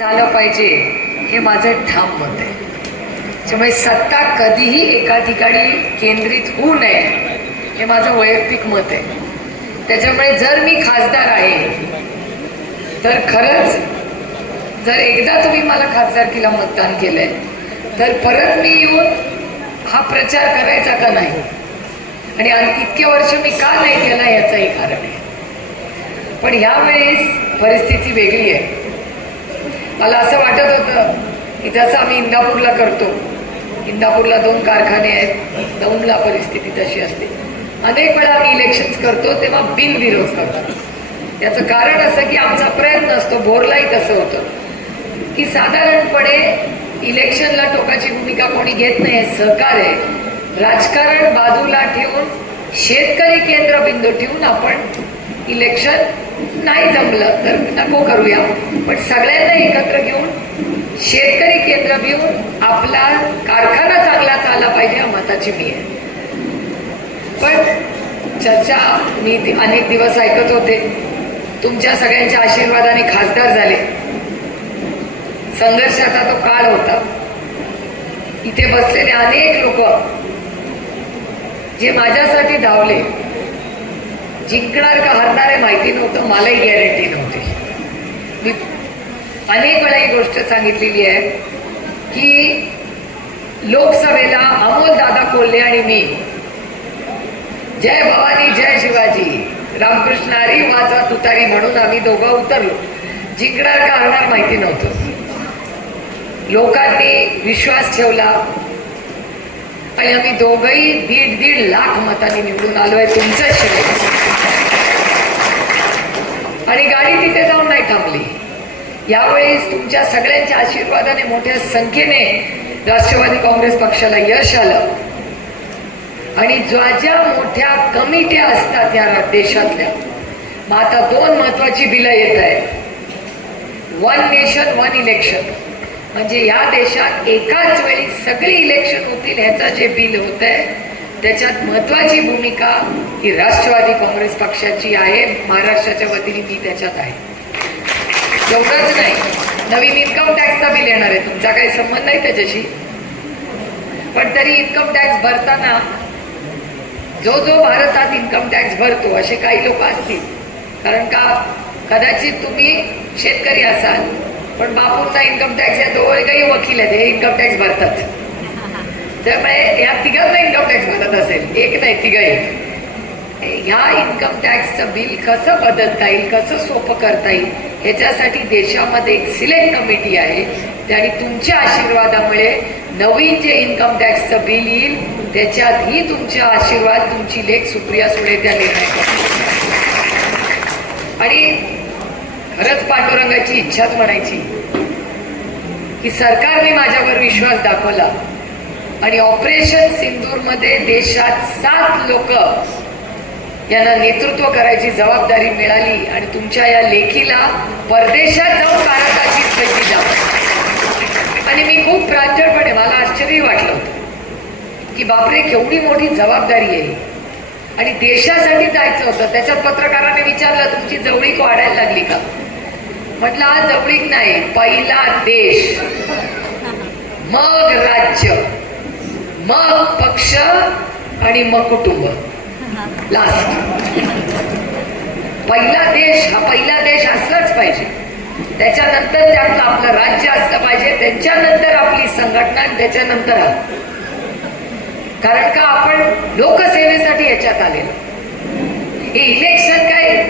झालं पाहिजे हे माझं ठाम मत आहे. त्यामुळे सत्ता कधीही एका ठिकाणी केंद्रित होऊ नये हे माझं वैयक्तिक मत आहे. त्याच्यामुळे जर मी खासदार आहे तर खरंच जर एकदा तुम्ही मला खासदारकीला मतदान केलंय तर परत मी येऊन हा प्रचार करायचा का नाही, आणि इतके वर्ष मी का नाही केला याचंही कारण आहे. पण यावेळेस परिस्थिती वेगळी आहे. मला असं वाटत होतं की जसं आम्ही इंदापूरला करतो, इंदापूरला 2 कारखाने आहेत, दौंडला परिस्थिती तशी असते. अनेक वेळा आम्ही इलेक्शन्स करतो तेव्हा बिनविरोध करतो. याचं कारण असं की आमचा प्रयत्न असतो, भोरलाही तसं होतं की साधारणपणे इलेक्शनला टोकाची भूमिका कोणी घेत नाही, हे सहकार आहे. राजकारण बाजूला ठेवून शेतकरी केंद्रबिंदू ठेवून आपण इलेक्शन नाही जमलं तर नको करूया, पण सगळ्यांना एकत्र घेऊन शेतकरी केंद्र घेऊन आपला कारखाना चांगला चालला पाहिजे या मताची मी आहे. पण चर्चा मी अनेक दिवस ऐकत होते. तुमच्या सगळ्यांच्या आशीर्वादाने खासदार झाले. संघर्षाचा तो काळ होता. इथे बसलेले अनेक लोक जे माझ्यासाठी धावले, जिंकणार का हरणार आहे माहिती नव्हतं, मलाही गॅरंटी नव्हती. मी अनेक वेळा ही गोष्ट सांगितलेली आहे की लोकसभेला अमोल दादा कोल्हे आणि मी जय भवानी जय शिवाजी रामकृष्ण हरी वाजवा तुतारी म्हणून आम्ही दोघं उतरलो. जिंकणार का हरणार माहिती नव्हतं. लोकांनी विश्वास ठेवला आणि आम्ही दोघंही 1.5 लाख मतांनी निवडून आलोय तुमचं श्रेय. आणि गाडी तिथे जाऊन नाही थांबली. यावेळेस तुमच्या सगळ्यांच्या आशीर्वादाने मोठ्या संख्येने राष्ट्रवादी काँग्रेस पक्षाला यश आलं. आणि ज्या मोठ्या कमिट्या असतात या देशातल्या, मग आता 2 महत्वाची बिलं येत आहेत. 1 नेशन 1 इलेक्शन, म्हणजे या देशात एकाच वेळी सगळी इलेक्शन होतील ह्याचं जे बिल होत आहे त्याच्यात महत्वाची भूमिका ही राष्ट्रवादी काँग्रेस पक्षाची आहे. महाराष्ट्राच्या वतीने मी त्याच्यात आहे. एवढंच नाही, नवीन इन्कम टॅक्सचा बिल येणार आहे. तुमचा काही संबंध नाही त्याच्याशी, पण तरी इन्कम टॅक्स भरताना जो भारतात इन्कम टॅक्स भरतो असे काही लोक असतील. कारण का कदाचित तुम्ही शेतकरी असाल पण बापूंना इन्कम टॅक्स या दोघंही वकील आहेत, हे इन्कम टॅक्स भरतात. त्यामुळे या तिघांना इन्कम टॅक्स भरत असेल, एक नाही तिघही. ह्या इन्कम टॅक्सचं बिल कसं बदलता येईल, कसं सोपं करता येईल ह्याच्यासाठी देशामध्ये एक सिलेक्ट कमिटी आहे. आणि तुमच्या आशीर्वादामुळे नवीन जे इन्कम टॅक्सचं बिल येईल त्याच्यातही तुमचा आशीर्वाद, तुमची लेख सुप्रिया सुळे त्या निर्णय करतात. आणि खरंच पांडुरंगाची इच्छाच म्हणायची की सरकारने माझ्यावर विश्वास दाखवला आणि ऑपरेशन सिंदूरमध्ये देशात 7 लोक यांना नेतृत्व करायची जबाबदारी मिळाली आणि तुमच्या या लेखीला परदेशात जाऊन भारताची स्थिती दाखवली. आणि मी खूप प्रांजळपणे, मला आश्चर्य वाटलं होतं की बापरे केवढी मोठी जबाबदारी आहे आणि देशासाठी जायचं होतं. त्याच्यात पत्रकाराने विचारलं तुमची जवळीक वाढायला लागली का? म्हटलं आज जवळीक नाही, पहिला देश, मग राज्य, मग पक्ष आणि मग कुटुंब, लास्ट. पहिला देश हा पहिला देश असलाच पाहिजे. त्याच्यानंतर त्यातलं आपलं राज्य असलं पाहिजे, त्याच्यानंतर आपली संघटना, त्याच्यानंतर कारण का आपण लोकसेवेसाठी याच्यात आलेलो. हे इलेक्शन काय,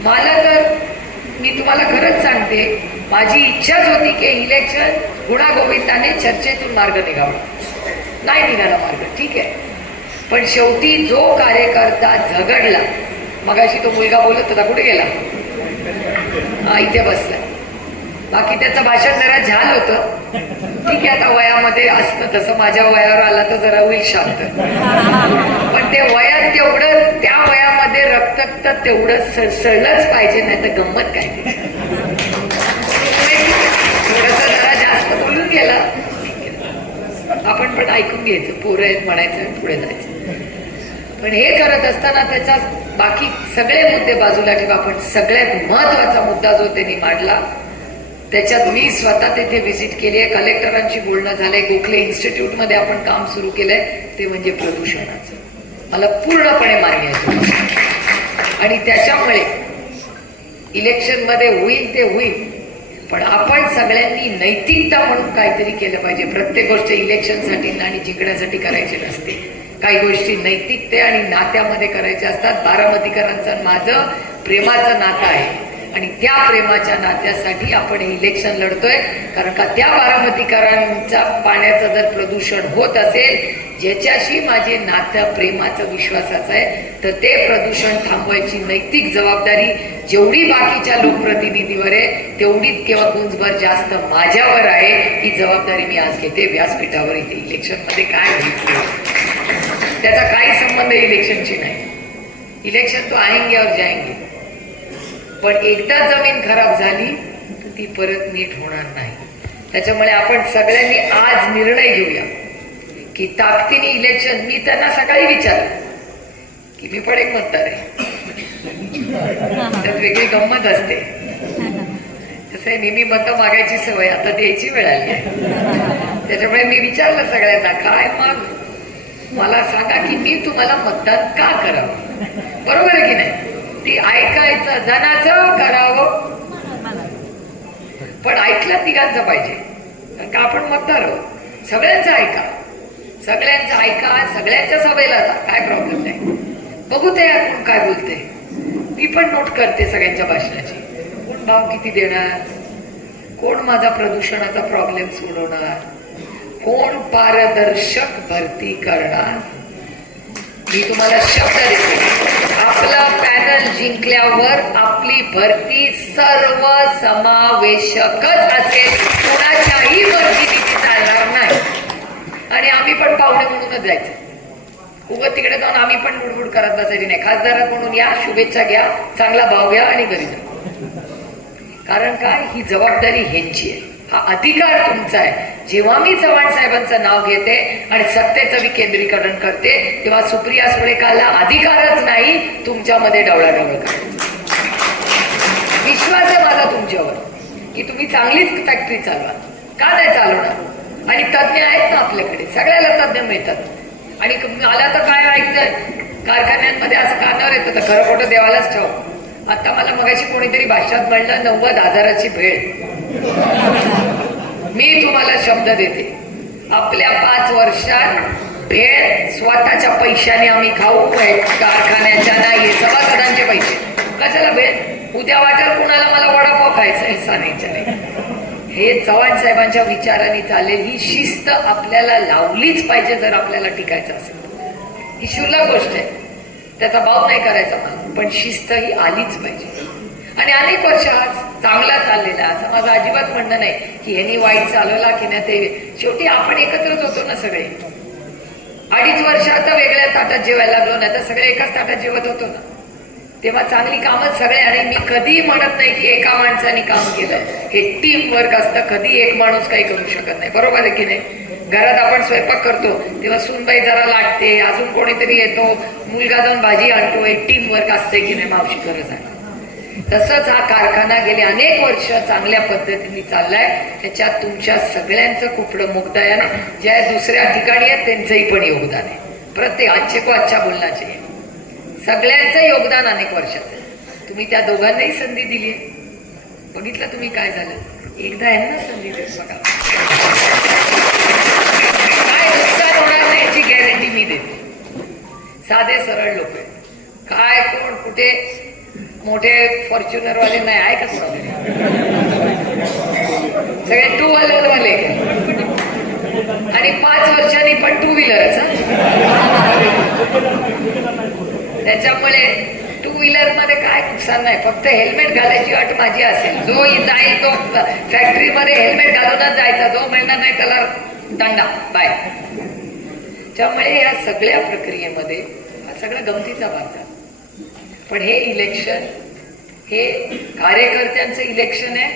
मला तर मी तुम्हाला खरंच सांगते, माझी इच्छाच होती की इलेक्शन गुणागोविंदाने चर्चेतून मार्ग निघावा. नाही निघाला मार्ग, ठीक आहे, पण शेवटी जो कार्यकर्ता झगडला, मगाशी तो मुलगा बोलत होता, कुठे गेला? हा इथे बसला. बाकी त्याचं भाषण जरा झाल होतं, ठीक आहे, आता वयामध्ये असतं तसं, माझ्या वयावर आला तर जरा होईल शांत. पण ते वयात तेवढं, त्या वयामध्ये रक्त तेवढं सळसळलंच पाहिजे, नाही तर गंमत काय ते. थोडस जरा जास्त बोलून गेला, आपण पण ऐकून घ्यायचं, पोरं आहेत म्हणायचं, पुढे जायचं. पण हे करत असताना त्याचा बाकी सगळे मुद्दे बाजूला ठेवा, पण सगळ्यात महत्वाचा मुद्दा जो त्यांनी मांडला त्याच्यात मी स्वतः तिथे व्हिजिट केली आहे, कलेक्टरांशी बोलणं झालंय, गोखले इन्स्टिट्यूटमध्ये आपण काम सुरू केलंय, ते म्हणजे प्रदूषणाचं. मला पूर्णपणे मान्य आहे आणि त्याच्यामुळे इलेक्शनमध्ये होईल ते होईल, पण आपण सगळ्यांनी नैतिकता म्हणून काहीतरी केलं पाहिजे. प्रत्येक गोष्ट इलेक्शनसाठी आणि जिंकण्यासाठी करायची नसते. काही गोष्टी नैतिकते आणि नात्यामध्ये करायच्या असतात. बारामतीकरांचं माझं प्रेमाचं नातं आहे आणि त्या प्रेमाच्या नात्यासाठी आपण हे इलेक्शन लढतोय. कारण का त्या बारामतीकरांच्या पाण्याचं जर प्रदूषण होत असेल, ज्याच्याशी माझे नातं प्रेमाचं विश्वासाचं आहे, तर ते प्रदूषण थांबवायची नैतिक जबाबदारी जेवढी बाकीच्या लोकप्रतिनिधीवर आहे तेवढीच किंवा गुंजभर जास्त माझ्यावर आहे. ही जबाबदारी मी आज घेते व्यासपीठावर. इथे इलेक्शनमध्ये काय होईल त्याचा काही संबंध इलेक्शनशी नाही. इलेक्शन तो आएंगे और जाएंगे, पण एकदा जमीन खराब झाली तर ती परत नीट होणार नाही. त्याच्यामुळे आपण सगळ्यांनी आज निर्णय घेऊया की ताकदीने इलेक्शन. मी त्यांना सकाळी विचारलं की मी पण एक मतदार आहे, त्यात वेगळी गंमत असते. तसं नेहमी मतं मागायची सवय, आता द्यायची वेळ आली आहे. त्याच्यामुळे मी विचारलं सगळ्यांना, काय मग मला सांगा की मी तुम्हाला मतदान का करावं. बरोबर आहे की नाही? ती ऐकायचं जनाचं करावं, पण ऐकलं तिघांचं पाहिजे. कारण का आपण मतदार आहोत. सगळ्यांचं ऐका, सगळ्यांचं ऐका, सगळ्यांच्या सभेला जा, काय प्रॉब्लेम नाही. बघू ते कोण काय बोलते. मी पण नोट करते सगळ्यांच्या भाषणाची. कोण भाव किती देणार, कोण माझा प्रदूषणाचा प्रॉब्लेम सोडवणार, कोण पारदर्शक भरती करणार. मी तुम्हाला शब्द देतो, आपला पॅनल जिंकल्यावर आपली भरती सर्वसमावेशकच असेल, कोणाच्याही मर्जीने ती चालणार नाही. आणि आम्ही पण पाहुणे म्हणूनच जायचं. उगत तिकडे जाऊन आम्ही पण बुडबुड करत बसायची नाही. खासदारात म्हणून या, शुभेच्छा घ्या, चांगला भाव घ्या आणि घरी जा. कारण काय, ही जबाबदारी ह्यांची आहे, हा अधिकार तुमचा आहे. जेव्हा मी चव्हाण साहेबांचं नाव घेते आणि सत्तेचं विकेंद्रीकरण करते, तेव्हा सुप्रिया सुळेकाला अधिकारच नाही तुमच्यामध्ये डवळाडवळ करायचं. विश्वास आहे माझा तुमच्यावर की तुम्ही चांगलीच फॅक्टरी चालवा. का नाही चालवणार? आणि तज्ज्ञ आहेत ना आपल्याकडे, सगळ्याला तज्ज्ञ मिळतात. आणि मला तर काय ऐकतंय, कारखान्यांमध्ये असं कानावर येतं तर खरं खोटं देवालाच ठेव. आता मला मगाशी कोणीतरी भाषात म्हणलं 90,000ची भेळ. मी तुम्हाला शब्द देते, आपल्या 5 वर्षात भेळ स्वतःच्या पैशाने आम्ही खाऊ, कारखान्याच्या नाही, सभासदांचे पैसे. कशाला भेळ? उद्या वाटेल कुणाला मला वडापाव खायचा, हिस्सा नाही. हे चव्हाण साहेबांच्या विचाराने चालेल. ही शिस्त आपल्याला लावलीच पाहिजे जर आपल्याला टिकायचं असेल. ही क्षुल्लक गोष्ट आहे, त्याचा भाव नाही करायचा मला, पण शिस्त ही आलीच पाहिजे. आणि अनेक वर्ष हा चांगला चाललेला, असं माझं अजिबात म्हणणं नाही की ह्यांनी वाईट चालवला की नाही. ते शेवटी आपण एकत्रच होतो ना सगळे. 2.5 वर्ष आता वेगळ्या ताटात जेवायला लागलो, नाही तर सगळे एकाच ताटात जेवत होतो ना. तेव्हा चांगली कामच सगळे. आणि मी कधीही म्हणत नाही की एका माणसाने काम केलं. हे टीम वर्क असतं, कधी एक माणूस काही करू शकत नाही. बरोबर आहे की नाही? घरात आपण स्वयंपाक करतो तेव्हा सूनबाई जरा लाटते, अजून कोणीतरी येतो, मुलगा जाऊन भाजी आणतो. एक टीम वर्क असते की नाही मावशी, खरंच आहे. तसंच हा कारखाना गेले अनेक वर्ष चांगल्या पद्धतीने चाललाय. त्याच्यात तुमच्या सगळ्यांचं कुठलं मुक्तायन आहे. ज्या दुसऱ्या ठिकाणी आहेत त्यांचंही पण योगदान आहे. प्रत्येक अच्छे को अच्छा बोलना चाहिए. सगळ्यांचं योगदान अनेक वर्षाचं आहे. तुम्ही त्या दोघांनाही संधी दिली. बघितलं तुम्ही काय झालं. एकदा यांना संधी देत बघा, काय नुकसान होणार नाही याची गॅरंटी मी देते. साधे सरळ लोक आहेत. काय कोण कुठे मोठे फॉर्च्युनरवाले नाही आहे का कोणाकडे? सगळे 2 व्हीलरवाले आणि 5 वर्षांनी पण 2 व्हीलरच. त्याच्यामुळे 2 व्हीलर मध्ये काय नुकसान नाही, फक्त हेल्मेट घालायची अट माझी असेल. जो जाईल तो फॅक्टरीमध्ये हेल्मेट घालूनच जायचा, जो मिळणार नाही त्याला दंडा बाय. त्यामुळे या सगळ्या प्रक्रियेमध्ये हा सगळा गमतीचा भाग झाला. पण हे इलेक्शन हे कार्यकर्त्यांचं इलेक्शन आहे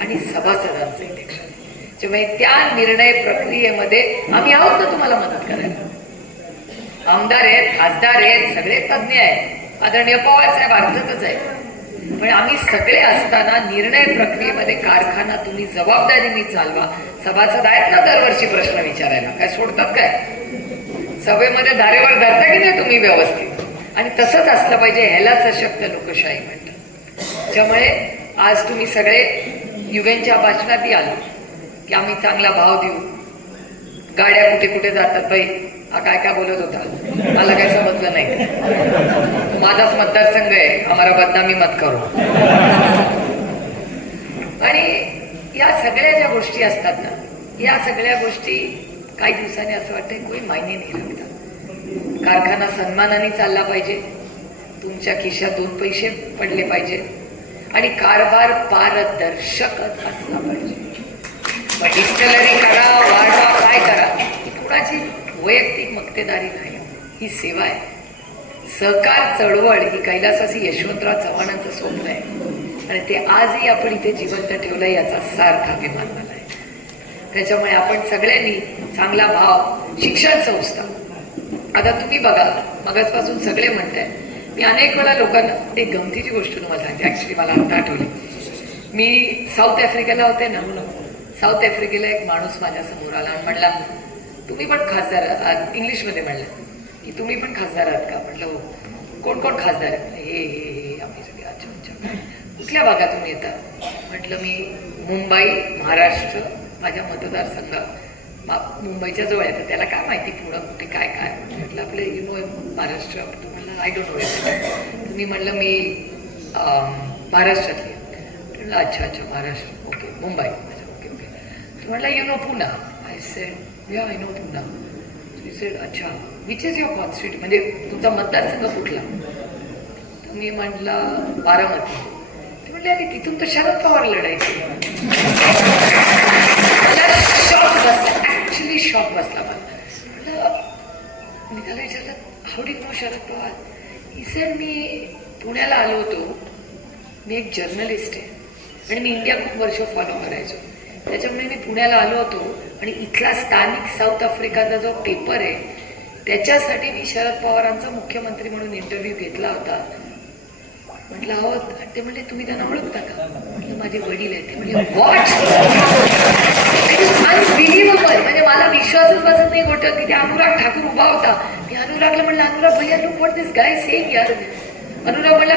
आणि सभासदांचं इलेक्शन आहे. त्यामुळे त्या निर्णय प्रक्रियेमध्ये आम्ही आहोत ना तुम्हाला मदत करायला. आमदार आहेत, खासदार आहेत, सगळे तज्ज्ञ आहेत. आदरणीय पवार साहेब अर्थातच आहेत. पण आम्ही सगळे असताना निर्णय प्रक्रियेमध्ये कारखाना तुम्ही जबाबदारीने चालवा. सभासद आहेत ना दरवर्षी प्रश्न विचारायला, काय सोडतात काय? सभेमध्ये धारेवर धरता की नाही तुम्ही व्यवस्थित? आणि तसंच असलं पाहिजे, ह्याला सशक्त लोकशाही म्हणतात. त्यामुळे आज तुम्ही सगळे युगेनच्या भाषणातही आलो की आम्ही चांगला भाव देऊ. गाड्या कुठे कुठे जातात बाई, हा काय काय बोलत होता, मला काही समजलं नाही. माझाच मतदारसंघ आहे, आम्हाला बदनामी मत करू. आणि या सगळ्या ज्या गोष्टी असतात ना, या सगळ्या गोष्टी काही दिवसांनी असं वाटतं कोणी मायने नाही लागतात. कारखाना सन्मानाने चालला पाहिजे, तुमच्या खिशात 2 पैसे पडले पाहिजे आणि कारभार पारदर्शकच असला पाहिजे. डिस्टलरी करा, वाढवा, काय करा, ही कुणाची वैयक्तिक मक्तेदारी नाही, ही सेवा आहे. सहकार चळवळ ही कैलासासी यशवंतराव चव्हाणांचं स्वप्न आहे आणि ते आजही आपण इथे जिवंत ठेवलं, याचा सार्थ अभिमान मला आहे. त्याच्यामुळे आपण सगळ्यांनी चांगला भाव, शिक्षण संस्था, आता तुम्ही बघा, मगाचपासून सगळे म्हणताय, मी अनेक वेळा लोकांना एक गमतीची गोष्ट तुम्हाला सांगते. ऍक्च्युली मला आता आठवली, मी साऊथ आफ्रिकेला होते ना, साऊथ आफ्रिकेला एक माणूस माझ्या समोर आला आणि म्हणला, तुम्ही पण खासदार आहात, इंग्लिशमध्ये म्हणलं की तुम्ही पण खासदार आहात का? म्हटलं हो. कोण कोण खासदार आहेत? हे आम्ही सगळे. अच्छा अच्छा, कुठल्या भागातून येतात? म्हटलं मी मुंबई, महाराष्ट्र, माझ्या मतदारसंघात मुंबईच्या जवळ येतं, त्याला काय माहिती पुढं कुठे काय काय? म्हटलं आपले महाराष्ट्र. म्हणलं आय डोंट नो. तुम्ही म्हणलं मी महाराष्ट्रातली. म्हटलं अच्छा अच्छा, Maharashtra, okay. Mumbai, okay okay. म्हटलं you know Poona? I said yeah I know Poona. She said अच्छा, विच इज युअर कॉन्स्टिट्यूट, म्हणजे तुमचा मतदारसंघ कुठला? तर मी म्हटलं बारामती. ते म्हटले अरे तिथून तर शरद पवार लढायचे. मला शॉक बसला, ऍक्च्युली शॉक बसला मला. मी त्याला विचारलं how do you know Sharad Pawar? He said मी पुण्याला आलो होतो, मी एक जर्नलिस्ट आहे आणि मी इंडिया खूप वर्ष फॉलो करायचो, त्याच्यामुळे मी पुण्याला आलो होतो आणि इथला स्थानिक साऊथ आफ्रिकाचा जो पेपर आहे त्याच्यासाठी मी शरद पवारांचा मुख्यमंत्री म्हणून इंटरव्ह्यू घेतला होता. म्हटलं आहोत. ते म्हणले तुम्ही त्यांना ओळखता का? म्हटलं माझे वडील आहेत. ते म्हणले व्हॉट, अनबिलिव्हेबल. म्हणजे मला विश्वासच बसत नाही गोष्ट की ते अनुराग ठाकूर उभा होता. मी अनुरागला म्हणलं अनुराग भैया look what this guy saying यार. अनुराग म्हणला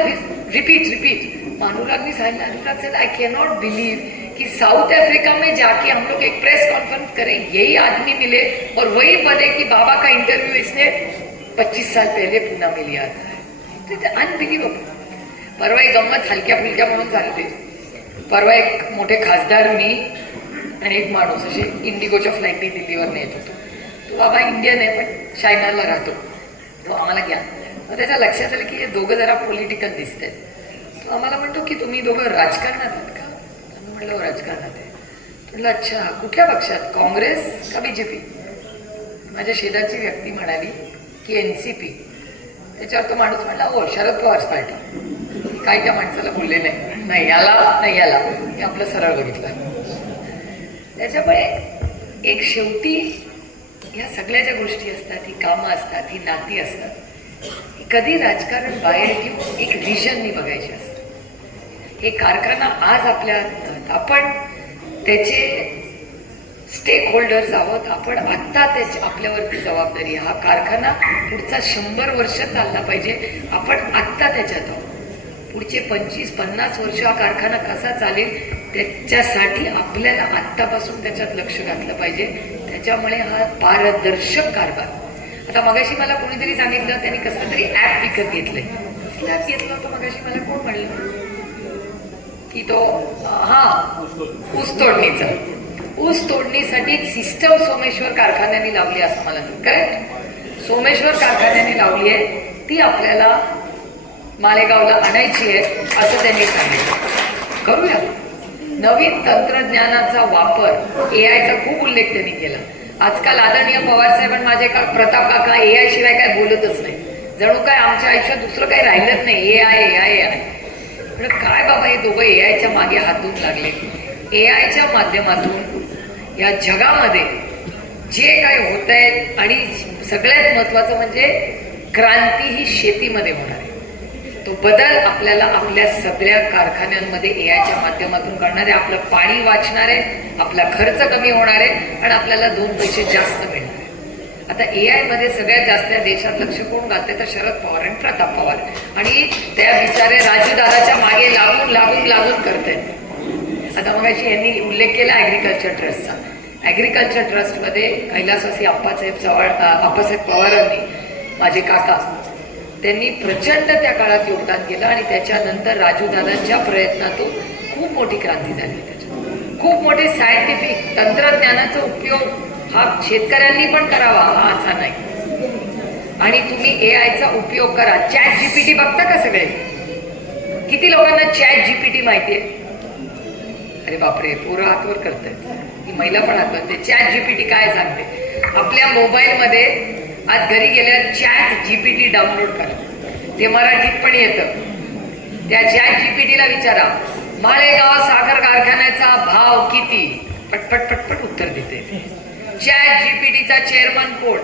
रिपीट रिपीट. अनुराग ने सांगितलं, Anurag said I can not believe कि साउथ अफ्रीका में जाके हम लोग एक प्रेस कॉन्फ्रेंस करें, यही आदमी मिले और वही पढ़े कि बाबा का इंटरव्यू इसने 25 साल पहले पुणे में लिया था. ते अनबिलिव्हेबल. परवा एक गंमत हलक्या फुलक्या म्हणून सांगते. परवा एक मोठे खासदार, मी आणि एक माणूस असे इंडिगोच्या फ्लाईटने दिल्लीवर नेत होतो. तो बाबा इंडियन आहे पण चायनाला राहतो. तो आम्हाला घ्या. मग त्याच्या लक्षात आलं की हे दोघं जरा पॉलिटिकल दिसत आहेत. तो आम्हाला म्हणतो की तुम्ही दोघं राजकारणात आहात का? आम्ही म्हणलं राजकारणात आहे. म्हटलं अच्छा, कुठल्या पक्षात, काँग्रेस का बीजेपी? माझ्या शेजारची व्यक्ती म्हणाली की एनसीपी. त्याच्यावर तो माणूस म्हणला हो शरद पवार पार्टी. काय त्या माणसाला बोलले नाही याला नाही याला, मी आपलं सरळ बघितलं. त्याच्यामुळे एक शेवटी ह्या सगळ्या ज्या गोष्टी असतात, ही कामं असतात, ही नाती असतात, कधी राजकारण बाहेर घेऊन एक व्हिजननी बघायचे असतात. हे कारखाना आज आपल्या हातात, आपण त्याचे स्टेक होल्डर्स आहोत. आपण आत्ता त्याची आपल्यावरती जबाबदारी. हा कारखाना पुढचा 100 वर्ष चालला पाहिजे, आपण आत्ता त्याच्यात आहोत. पुढचे 25-50 वर्ष हा कारखाना कसा चालेल त्याच्यासाठी आपल्याला आत्तापासून त्याच्यात लक्ष घातलं पाहिजे. त्याच्यामुळे हा पारदर्शक कारभार. आता मगाशी मला कोणीतरी सांगितलं त्यांनी कसलं तरी ऍप विकत घेतलंय. कसलं ऍप घेतलं होतं मगाशी मला कोण म्हणलं की तो ऊस तोडणीचा. ऊस तोडणीसाठी एक सिस्टम सोमेश्वर कारखान्याने लावली असं मला करेक्ट. सोमेश्वर कारखान्याने लावली आहे, ती आपल्याला मालेगावला आणायची आहे असं त्यांनी सांगितलं. करूया. नवीन तंत्रज्ञानाचा वापर, एआयचा खूप उल्लेख त्यांनी केला. आजकाल आदरणीय पवारसाहेब आणि माझे प्रताप काका एआय शिवाय काय बोलतच नाही. जणू काय आमच्या आयुष्यात दुसरं काही राहिलंच नाही. AI AI AI. म्हणजे काय बाबा हे दोघं एआयच्या मागे हात धुवून लागले. एआयच्या माध्यमातून या जगामध्ये जे काही होत आहे आणि सगळ्यात महत्वाचं म्हणजे क्रांती ही शेतीमध्ये होणार आहे. तो बदल आपल्याला आपल्या सगळ्या कारखान्यांमध्ये एआयच्या माध्यमातून करणार आहे. आपलं पाणी वाचणार आहे, आपला खर्च कमी होणार आहे आणि आपल्याला 2 पैसे जास्त मिळणार आहे. आता एआय मध्ये सगळ्यात जास्त या देशात लक्ष कोण घालते तर शरद पवार आणि प्रताप पवार, आणि त्या बिचारे राजू दादाच्या मागे लागून करतायत. आता मगाशी यांनी उल्लेख केला ऍग्रिकल्चर ट्रस्टचा. ऍग्रिकल्चर ट्रस्टमध्ये कैलासवासी आप्पासाहेब पवारांनी, माझे काका, त्यांनी प्रचंड त्या काळात योगदान केलं आणि त्याच्यानंतर राजूदादांच्या प्रयत्नातून खूप मोठी क्रांती झाली. त्याच्यात खूप मोठे सायंटिफिक तंत्रज्ञानाचा उपयोग हा शेतकऱ्यांनी पण करावा, हा असा नाही. आणि तुम्ही एआयचा उपयोग करा. चॅट जीपीटी बघता का सगळे? किती लोकांना चॅट जीपीटी माहितीये? अरे बापरे, पोरं हातवर करतायत, ही महिला पण हातवर. ते चॅट जीपीटी काय सांगते? आपल्या मोबाईलमध्ये आज घरी गेल्या चॅट जीपीटी डाउनलोड करा. ते मराठीत पण येतं. त्या चॅट जीपीटीला विचारा, माळेगाव साखर कारखान्याचा भाव किती? पटपट पटपट उत्तर देते. चॅट जीपीटीचा चेअरमन कोण?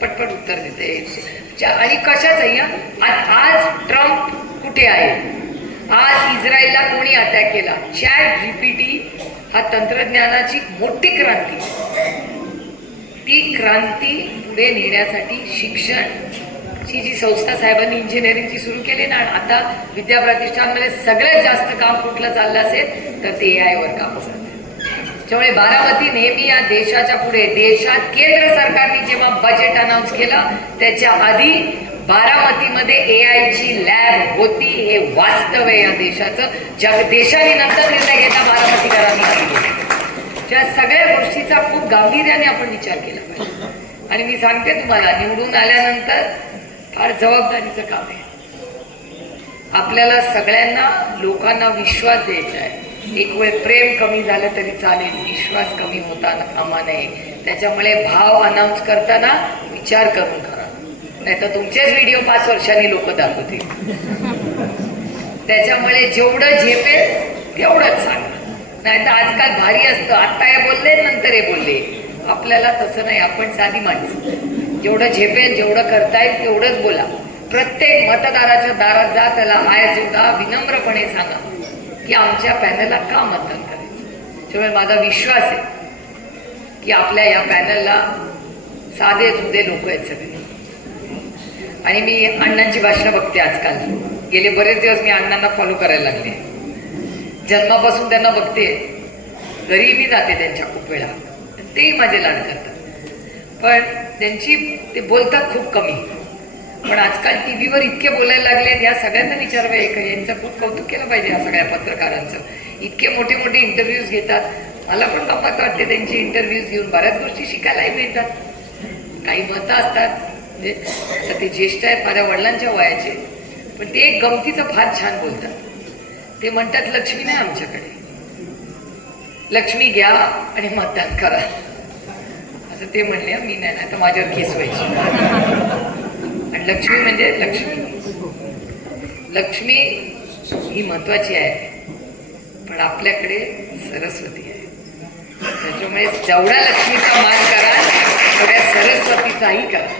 पटपट उत्तर देते. आणि कशाचंही, आज ट्रम्प कुठे आहे, आज इस्रायलला कोणी अटॅक केला. चॅट जीपीटी हा तंत्रज्ञानाची मोठी क्रांती. ती क्रांती पुढे नेण्यासाठी शिक्षणची जी संस्था साहेबांनी इंजिनिअरिंगची सुरू केली ना, आता विद्याप्रतिष्ठानमध्ये सगळ्यात जास्त काम कुठलं चाललं असेल तर ते एआय वर काम चाललं. त्यामुळे बारामती नेहमी या देशाच्या पुढे, देशात केंद्र सरकारने जेव्हा बजेट अनाऊन्स केलं त्याच्या आधी बारामतीमध्ये एआयची लॅब होती. हे वास्तव आहे या देशाचं. देशाने नंतर निर्णय घेता बारामतीकरांनी त्या सगळ्या गोष्टीचा खूप गांभीर्याने आपण विचार केला पाहिजे. आणि मी सांगते तुम्हाला, निवडून आल्यानंतर फार जबाबदारीचं काम आहे. आपल्याला सगळ्यांना, लोकांना विश्वास द्यायचा आहे. एक वेळ प्रेम कमी झालं तरी चालेल, विश्वास कमी होता कामा नये. त्याच्यामुळे भाव अनाऊन्स करताना विचार करून करा, नाही तर तुमचेच व्हिडिओ 5 वर्षांनी लोक दाखवतील. त्याच्यामुळे जेवढं झेपेल तेवढंच सांगा. नाही तर आजकाल भारी असतं, आत्ता हे बोलले नंतर हे बोलले. आपल्याला तसं नाही, आपण साधी माणसं. जेवढं झेपेल, जेवढं करता येईल तेवढंच बोला. प्रत्येक मतदाराच्या दारात जा, त्याला हाय सुद्धा विनम्रपणे सांगा की आमच्या पॅनलला का मतदान करायचं. त्यामुळे माझा विश्वास आहे की आपल्या या पॅनलला साधे जुदे लोक आहेत सगळे. आणि मी अण्णांची भाषणं बघते आजकाल. गेले बरेच दिवस मी अण्णांना फॉलो करायला लागले. जन्मापासून त्यांना बघते, घरी मी जाते त्यांच्या खूप वेळा, तेही माझे लाड करतात. पण ते बोलतात खूप कमी. पण आजकाल टीव्हीवर इतके बोलायला लागले, या सगळ्यांना विचारावं, यांचं खूप कौतुक केलं पाहिजे या सगळ्या पत्रकारांचं. इतके मोठे मोठे इंटरव्ह्यूज घेतात. मला पण गंमत वाटते त्यांचे इंटरव्ह्यूज घेऊन, बऱ्याच गोष्टी शिकायलाही मिळतात. काही मतं असतात, म्हणजे आता ते ज्येष्ठ आहेत, माझ्या वडिलांच्या वयाचे, पण ते एक गमतीचं फार छान बोलतात. ते म्हणतात, लक्ष्मी नाही आमच्याकडे, लक्ष्मी घ्या आणि मतदान करा, असं ते म्हणले. मी नाही तर माझ्यावर केस व्हायची. आणि लक्ष्मी म्हणजे लक्ष्मी ही महत्वाची आहे, पण आपल्याकडे सरस्वती आहे. त्याच्यामुळे जेवढा लक्ष्मीचा मान करा तेवढ्या सरस्वतीचाही करा.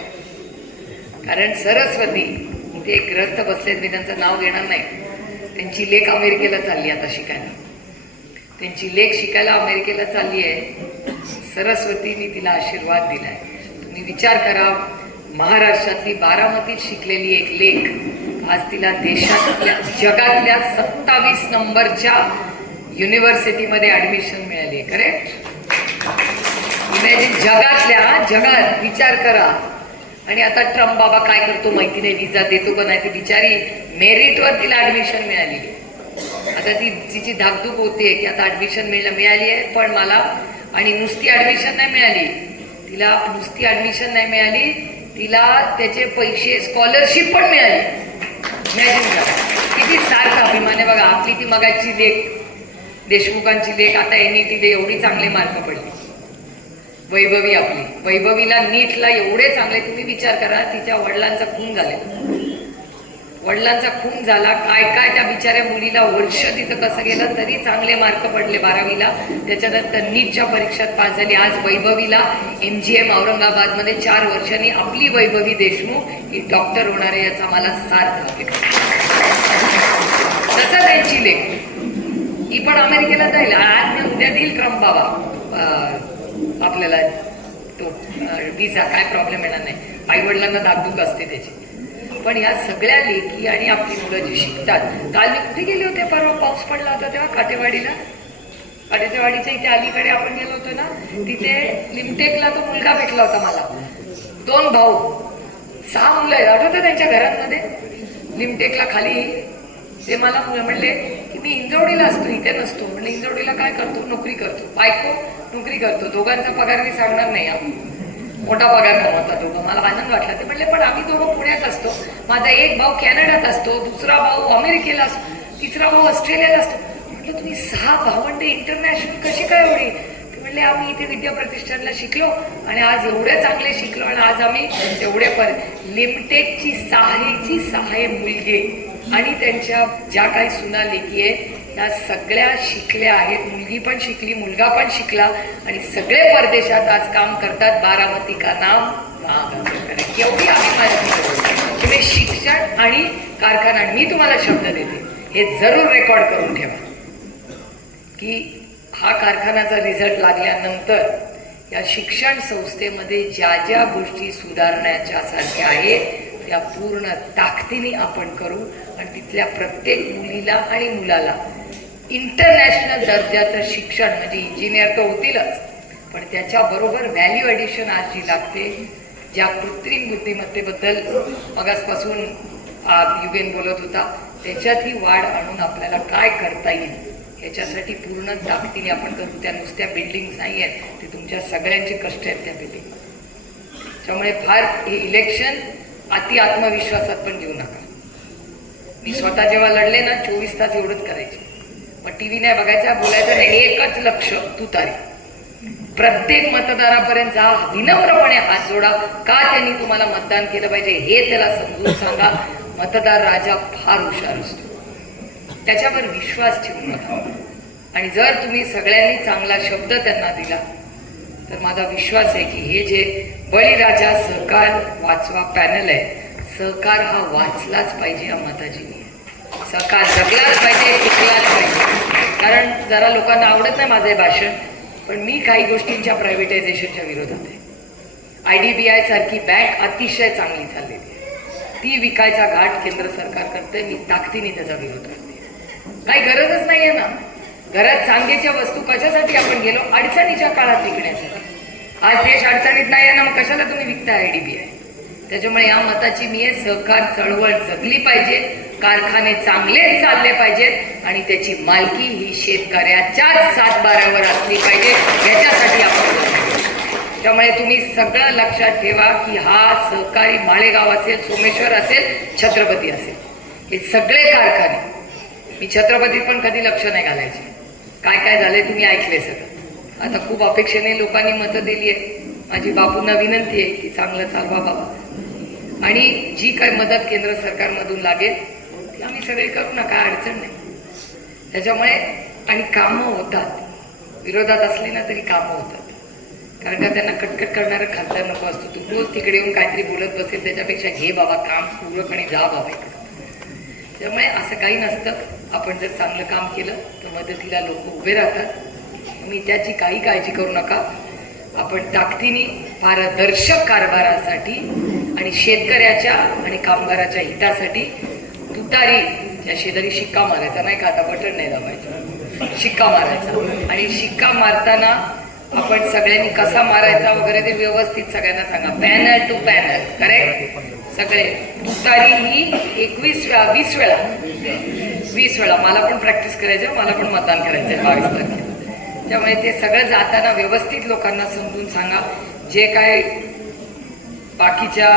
कारण सरस्वती इथे एक ग्रस्त बसलेत, मी त्यांचं नाव घेणार नाही. त्यांची लेक अमेरिकेला चालली आता शिकायला. त्यांची लेक शिकायला अमेरिकेला चालली आहे. सरस्वतीने तिला आशीर्वाद दिलाय. तुम्ही विचार करा, महाराष्ट्रातली बारामतीत शिकलेली एक लेक आज तिला देशातल्या, जगातल्या 27 नंबरच्या युनिव्हर्सिटीमध्ये ऍडमिशन मिळाली. करेक्ट? इमॅजिन, जगात विचार करा. आणि आता ट्रम्प बाबा काय करतो माहिती नाही, विजा देतो का नाही. ती बिचारी मेरिटवर तिला ऍडमिशन मिळाली. आता तिची धाकधूक होते की आता ऍडमिशन मिळाली आहे, पण मला, आणि नुसती ऍडमिशन नाही मिळाली तिला, नुसती ऍडमिशन नाही मिळाली तिला, त्याचे पैसे, स्कॉलरशिप पण मिळाली. इमॅजिन करा, किती सारखा अभिमान आहे. बघा, आपली ती मगाची लेख, देशमुखांची लेख, आता NETला एवढी चांगले मार्क पडले. वैभवी, आपली वैभवीला नीटला एवढे चांगले. तुम्ही विचार करा, तिच्या वडिलांचा खून झाला, काय काय त्या बिचाऱ्या मुलीला वर्ष तिचं कसं गेलं, तरी चांगले मार्क पडले 12वीला. त्याच्यानंतर नीटच्या परीक्षेत पास झाली. आज वैभवीला MGM औरंगाबादमध्ये 4 वर्षांनी आपली वैभवी देशमुख ही डॉक्टर होणार आहे, याचा मला सार्थ आहे. तसं त्यांची लेख ही पण अमेरिकेला जाईल. आज मी उद्या देईल ट्रम्प बाबा आपल्याला तो विसा, काय प्रॉब्लेम येणार नाही. आईवडिलांना दागदुख असते त्याची. पण ह्या सगळ्या लेखी आणि आपली मुलं जी शिकतात. काल मी कुठे गेले होते, परवा पाऊस पडला होता तेव्हा काटेवाडीला, काटेवाडीच्या इथे अलीकडे आपण गेलो होतो ना, तिथे लिमटेकला तो मुलगा भेटला होता मला. 2 भाऊ 6 मुलं आहेत, आठवतं त्यांच्या घरांमध्ये. लिमटेकला खाली ते मला म्हणले की मी इंजवडीला असतो, इथे नसतो. म्हणजे इंजवडीला काय करतो, नोकरी करतो. बायको नोकरी करतो. दोघांचा पगार मी सांगणार नाही, मोठा पगार कमवतात दोघं. मला आनंद वाटला. ते म्हणले पण आम्ही दोघं पुण्यात असतो. माझा एक भाऊ कॅनडात असतो, दुसरा भाऊ अमेरिकेला असतो, तिसरा भाऊ ऑस्ट्रेलियाला असतो. म्हटलं तुम्ही 6 भावंडे इंटरनॅशनल कशी काय एवढी? ते म्हणले आम्ही इथे विद्याप्रतिष्ठानला शिकलो आणि आज एवढे चांगले शिकलो आणि आज आम्ही एवढे लिमटेकची 6 मुलगे आणि त्यांच्या ज्या काही सुना लेकी आहेत त्या सगळ्या शिकल्या आहेत. मुलगी पण शिकली, मुलगा पण शिकला आणि सगळे परदेशात आज काम करतात. बारामती का नाम एवढी आम्ही माहिती तुम्ही शिक्षण आणि कारखाना. मी तुम्हाला शब्द देते, हे जरूर रेकॉर्ड करून ठेवा की हा कारखान्याचा रिझल्ट लागल्यानंतर या शिक्षण संस्थेमध्ये ज्या ज्या गोष्टी सुधारण्याच्या सारख्या आहेत त्या पूर्ण ताकदीने आपण करू आणि तिथल्या प्रत्येक मुलीला आणि मुलाला इंटरनॅशनल दर्जाचं शिक्षण, म्हणजे इंजिनियर तर होतीलच पण त्याच्याबरोबर व्हॅल्यू ॲडिशन आज जी लागते, ज्या कृत्रिम बुद्धिमत्तेबद्दल मगासपासून युगेन बोलत होता, त्याच्यातही वाढ आणून आपल्याला काय करता येईल याच्यासाठी पूर्ण ताकदीने आपण करू. त्या नुसत्या बिल्डिंग्स नाही आहेत, ते तुमच्या सगळ्यांचे कष्ट आहेत त्या बिल्डिंग. त्यामुळे फार हे इलेक्शन अति आत्मविश्वासात पण घेऊ नका. मी स्वतः जेव्हा लढले ना 24 तास एवढंच करायचे. पण टीव्ही नाही बघायचा, बोलायचं नाही, एकच लक्ष तुतारी. प्रत्येक मतदारापर्यंत जा, विनम्रपणे हात जोडा. का त्यांनी तुम्हाला मतदान केलं पाहिजे हे त्याला समजून सांगा. मतदार राजा फार हुशार असतो, त्याच्यावर विश्वास ठेवू नका. आणि जर तुम्ही सगळ्यांनी चांगला शब्द त्यांना दिला तर माझा विश्वास आहे की हे जे बळीराजा सहकार वाचवा पॅनल आहे, सहकार हा वाचलाच पाहिजे. हा मताजी सहकार जगलाच पाहिजे, टिकलाच पाहिजे. कारण जरा लोकांना आवडत नाही माझं हे भाषण, पण मी काही गोष्टींच्या प्रायव्हेटायझेशनच्या विरोधात आहे. IDBI सारखी बँक अतिशय चांगली चाललेली आहे, ती विकायचा घाट केंद्र सरकार करते. मी ताकदीने त्याचा विरोध करते. काही गरजच नाहीये ना. घरात चांदीच्या वस्तू कशासाठी आपण गेलो? अडचणीच्या काळात विकण्यासाठी. आज देश अडचणीत नाही आहे ना, मग कशाला तुम्ही विकता IDBI? त्याच्यामुळे या मताची मी सहकार चळवळ जगली पाहिजे, कारखाने चांगले चालले पाहिजेत आणि त्याची मालकी ही शेतकऱ्याच्याच सातबाऱ्यावर असली पाहिजे. याच्यासाठी आपण त्यामुळे तुम्ही सगळं लक्षात ठेवा की हा सहकारी माळेगाव असेल, सोमेश्वर असेल, छत्रपती असेल, हे सगळे कारखाने. मी छत्रपतीत पण कधी लक्ष नाही घालायचे. काय काय झालंय तुम्ही ऐकले सगळं. आता खूप अपेक्षेने लोकांनी मतं दिली आहेत. माझी बापूंना विनंती आहे की चांगलं चालवा बाबा, आणि जी काय मदत केंद्र सरकारमधून लागेल ती आम्ही सगळे करू ना, काय अडचण नाही. त्याच्यामुळे आणि कामं होतात. विरोधात असली ना तरी कामं होतात. कारण का त्यांना कटकट करणारा खासदार नको असतो. तू रोज तिकडे येऊन काहीतरी बोलत बसेल, त्याच्यापेक्षा घे बाबा काम पूरक आणि जा बाबा इकडे. त्यामुळे असं काही नसतं. आपण जर चांगलं काम केलं तर मदतीला लोक उभे राहतात. मी त्याची काही काळजी करू नका. आपण ताकदीने पारदर्शक कारभारासाठी आणि शेतकऱ्याच्या आणि कामगाराच्या हितासाठी तुतारी त्या शेजारी शिक्का मारायचा, नाही का, आता बटन नाही दाबायचं, शिक्का मारायचा. आणि शिक्का मारताना आपण सगळ्यांनी कसा मारायचा वगैरे ते व्यवस्थित सगळ्यांना सांगा. Panel to panel, correct. सगळे तुतारी ही 20 वेळा मला पण प्रॅक्टिस करायचं, मला पण मतदान करायचंय 22 तारखेला. त्यामुळे ते सगळं जाताना व्यवस्थित लोकांना समजून सांगा. जे काय बाकीच्या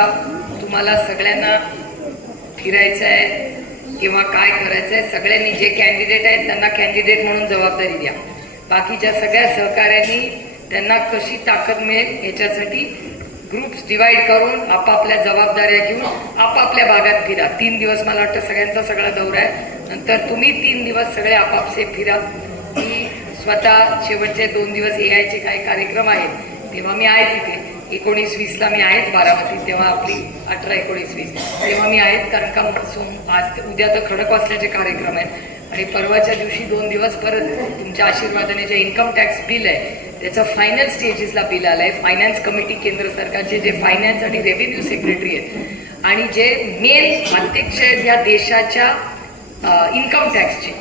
तुम्हाला सगळ्यांना फिरायचं आहे किंवा काय करायचं आहे, सगळ्यांनी जे कॅन्डिडेट आहेत त्यांना कॅन्डिडेट म्हणून जबाबदारी द्या. बाकीच्या सगळ्या सहकाऱ्यांनी त्यांना कशी ताकद मिळेल याच्यासाठी ग्रुप्स डिवाइड करून आपापल्या जबाबदाऱ्या घेऊन आपापल्या भागात फिरा. 3 दिवस मला वाटतं सगळ्यांचा सगळा दौरा आहे. नंतर तुम्ही 3 दिवस सगळे आपापसे फिरा. मी स्वतः शेवटचे 2 दिवस AIचे काही कार्यक्रम आहेत तेव्हा मी आहे तिथे. 19-20ला मी आहेच बारामतीत, तेव्हा आपली 18-19-20 तेव्हा मी आहेच, कारण का आज उद्या तर खडकवासल्याचे कार्यक्रम आहेत आणि परवाच्या दिवशी 2 दिवस परत तुमच्या आशीर्वादाने जे इन्कम टॅक्स बिल आहे त्याचं फायनल स्टेजेसला बिल आलंय. फायनान्स कमिटी केंद्र सरकारचे जे फायनान्स आणि रेव्हेन्यू सेक्रेटरी आहेत आणि जे मेन अध्यक्ष आहेत या देशाच्या इन्कम टॅक्सचे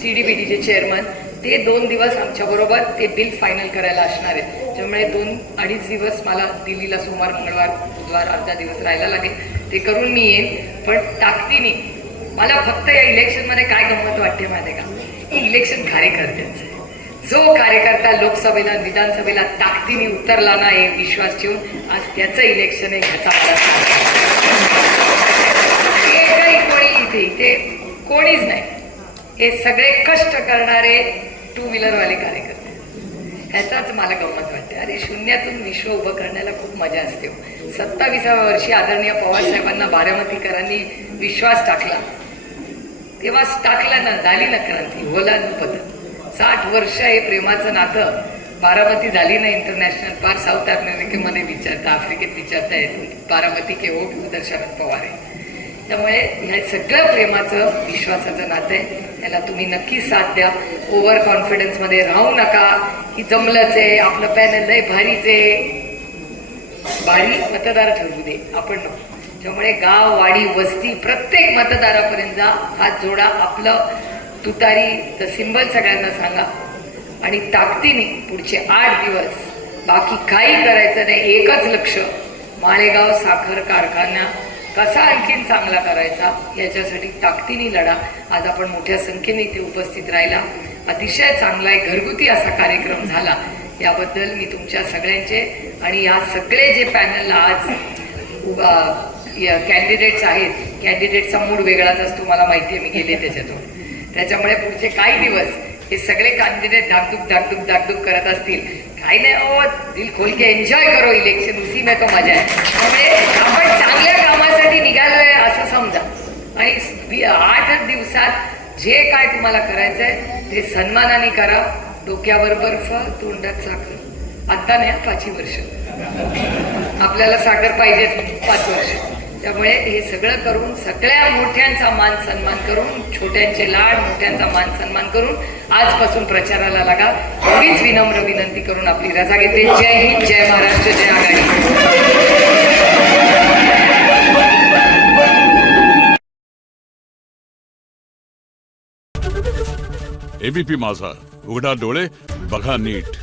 CDBTचे चेअरमन, ते 2 दिवस आमच्याबरोबर ते बिल फायनल करायला असणार आहेत. त्यामुळे 2-2.5 दिवस मला दिल्लीला सोमवार मंगळवार बुधवार अर्धा दिवस राहायला लागेल. ते करून मी येईन, पण ताकदीने. मला फक्त या इलेक्शनमध्ये काय गंमत वाटते माहिती का, हे इलेक्शन कार्यकर्त्यांचं आहे. जो कार्यकर्ता लोकसभेला विधानसभेला ताकदीने उतरला ना हे विश्वास ठेवून, आज त्याचं इलेक्शन आहे. ह्याचा कोणी इथे कोणीच नाही. हे सगळे कष्ट करणारे 2 व्हीलरवाले कार्यकर्ते. ह्याचाच मला गंमत वाटते. अरे शून्यातून विश्व उभं करण्याला खूप मजा असते. 27व्या वर्षी आदरणीय पवारसाहेबांना बारामतीकरांनी विश्वास टाकला, तेव्हाच टाकला ना, झाली ना क्रांती, होला पद्धत. 60 वर्ष हे प्रेमाचं नातं. बारामती झाली ना इंटरनॅशनल, पार साऊथ अमेरिकेमध्ये विचारता, आफ्रिकेत विचारता येतो बारामती के हो उधर शरद पवार आहे. त्यामुळे ह्या सगळं प्रेमाचं विश्वासाचं नातं आहे. याला तुम्ही नक्की साथ द्या. ओव्हर कॉन्फिडन्समध्ये राहू नका की जमलंच आहे, आपलं पॅनल लय भारीच आहे. भारी मतदार ठरवू दे, आपण नको. त्यामुळे गाव वाडी वस्ती प्रत्येक मतदारापर्यंत जा, हात जोडा, आपलं तुतारीचं सिंबल सगळ्यांना सांगा आणि ताकदीने पुढचे 8 दिवस बाकी काही करायचं नाही. एकच लक्ष, माळेगाव साखर कारखाना कसा आणखीन चांगला करायचा याच्यासाठी ताकदीने लढा. आज आपण मोठ्या संख्येने इथे उपस्थित राहिला, अतिशय चांगला एक घरगुती असा कार्यक्रम झाला. याबद्दल मी तुमच्या सगळ्यांचे आणि या सगळे जे पॅनलला आज कॅन्डिडेट्स आहेत, कॅन्डिडेटचा मूड वेगळाच असतो, मला माहिती आहे, मी गेले त्याच्यातून. त्याच्यामुळे पुढचे काही दिवस हे सगळे कॅन्डिडेट धाकधूक करत असतील. काही नाही हो, दिल खोल के एन्जॉय करो इलेक्शन, उसी में तो मजा आहे. त्यामुळे आपण चांगल्या कामासाठी निघालोय असं समजा आणि 8 दिवसात जे काय तुम्हाला करायचं आहे ते सन्मानाने करा. डोक्यावर बर्फ, तोंडात साखर. आता नाही 5 वर्ष आपल्याला साखर पाहिजेच 5 वर्ष. त्यामुळे हे सगळं करून सगळ्या मोठ्यांचा मान सन्मान करून, छोट्यांचे लाड, मोठ्यांचा मान सन्मान करून आजपासून प्रचाराला लागा. एवढीच विनम्र विनंती करून आपली रजा घेते. जय हिंद, जय महाराष्ट्र, जय आघाडी. ABP माझा, उघडा डोळे बघा नीट.